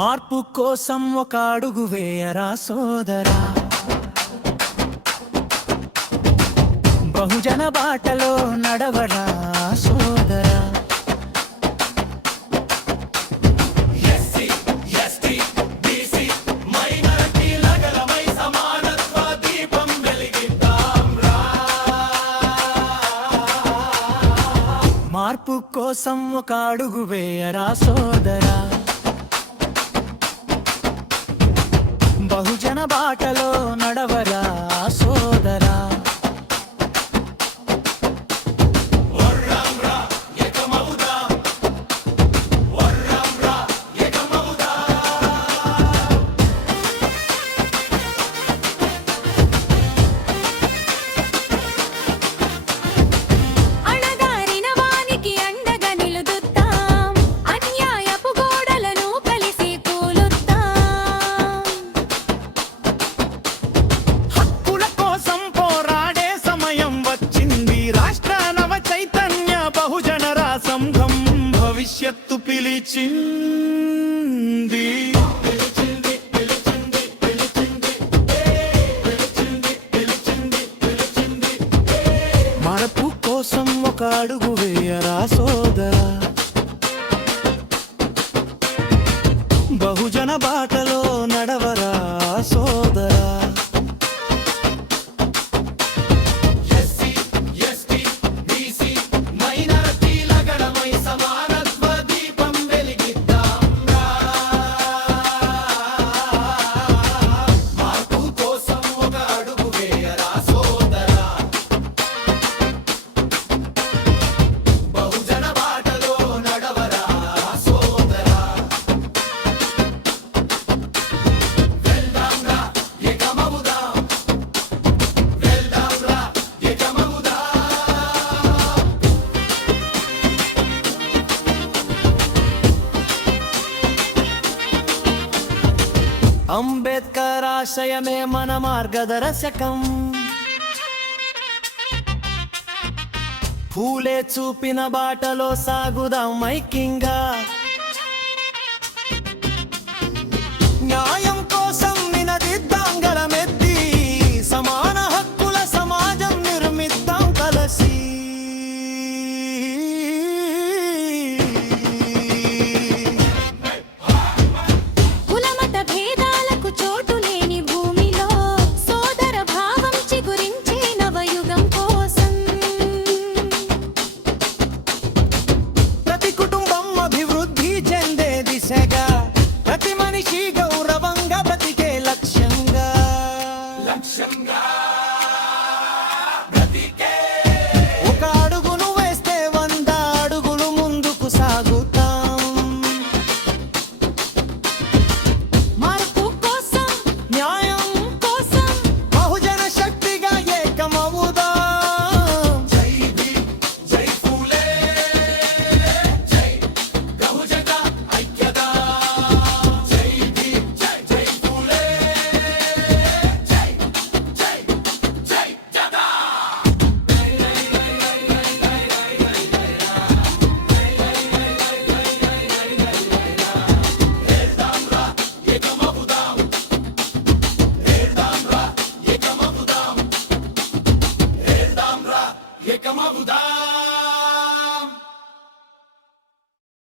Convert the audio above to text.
మార్పు కోసం ఒక అడుగు వేయరా సోదరా, బహుజన బాటలో నడవరా సోదరా. మార్పు కోసం ఒక అడుగు వేయరా సోదరా, బహుజన బాటలో నడవరా సోదరా. భవిష్యత్తు పిలిచింది, మార్పు కోసం ఒక అడుగు వేయరా సోదరా, బహుజన బాటలో నడవరా సోదరా. అంబేద్కర్ ఆశయమే మన మార్గదర్శకం, పూలే చూపిన బాటలో సాగుదాం ఐక్యంగా. న్యాయం కోసం నినదిద్దాం గళమెత్తి, సమాన హక్కుల సమాజం నిర్మిద్దాం కలసి. ప్రతి మనిషి గౌరవంగా బ్రతికే లక్ష్యంగా ఒక అడుగును వేస్తే 100 అడుగులు ముందుకు సాగుతాం. మార్పు కోసం, న్యాయం కోసం బహుజన శక్తిగా ఏకమవుదాం. జై భీమ్, జై ఫూలే, జై బహుజన ఐక్యత. Come on,